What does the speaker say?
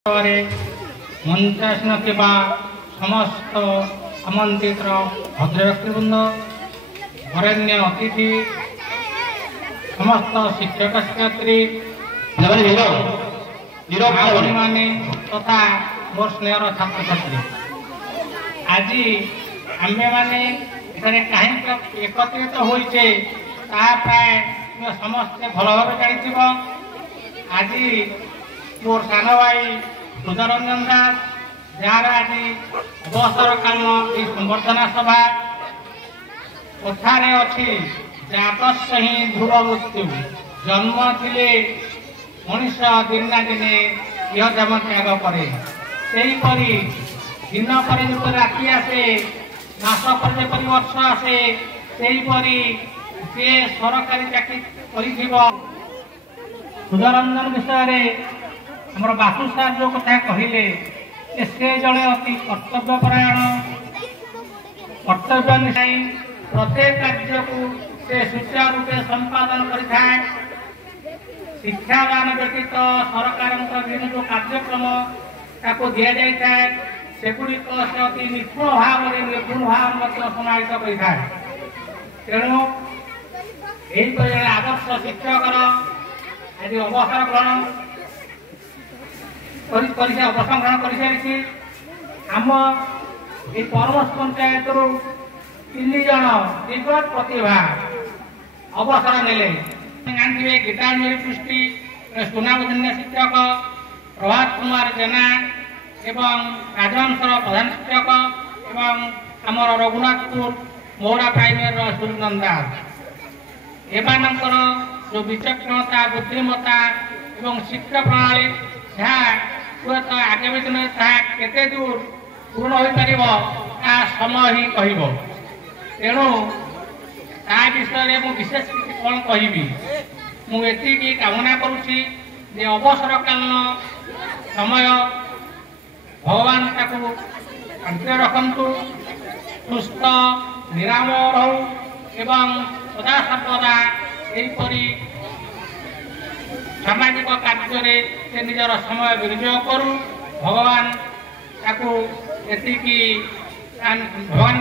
मंचासन समस्त आमंत्रित भद्र व्यक्तिवृंद वरेण्य अतिथि समस्त शिक्षक शिक्षयित्री माने तथा मोर स्नेहर छात्र छात्री आज आमे माने कहीं एकत्रित होइछे प्राय समस्ते भल भाव जानी आज मोर सान भाई सुधरंजन दास जार आज अवसर काल संबर्धना सभा कथारे अच्छी जातस्य ही ध्रुव मृत्यु जन्म थिले मनुष्य दिन ना दिने यह जम त्याग करे सेहीपरि दिन पर जो राति आसे मास पर जेपरि वर्ष आसे सेहीपरि जे सरकारी चाकरी करिथिबो सुधरंजन विषय हमर बासु सार जो कथा कहले से जड़े अति कर्तव्यपरायण कर्तव्य निशाई प्रत्येक कार्य को से सुचारू रूपे संपादन करिथाय शिक्षादान व्यतीत सरकार विभिन्न जो कार्यक्रम ताको दिया जाए सेगुड़िक से अति निपुण भाव में निर्गुण भाव समाहित करिथाय तेणु यही आदर्श शिक्षकर आज अवसर ग्रहण अवसर ग्रहण कर सारी आम ये परमस पंचायत तीन जन दिग्गज प्रतिभा अवसर ने जानते गीतांजलि पृष्टि सुनामधन्य शिक्षक प्रभात कुमार जेना एवं राजवंशर प्रधान शिक्षक एवं आमर रघुनाथपुर मोहरा प्राइमेरी सूर्यनंदन दास एमानंकर जो विचक्षणता बुद्धिमता एवं शिक्षा प्रणाली जहाँ हुए तो आगामी दिन केते दूर पूर्ण हो पार समय ही कह तेणु ता विषय में विशेष कौन कहबी मुझे कामना करुच्ची अवसर कालीन समय भगवान ताकू शांति रखु सुस्थ निराम रहू एवं सदा सर्वदा यहीपरि सामाजिक कार्य से निजर समय विनियोग करू भगवान ताकू भगवान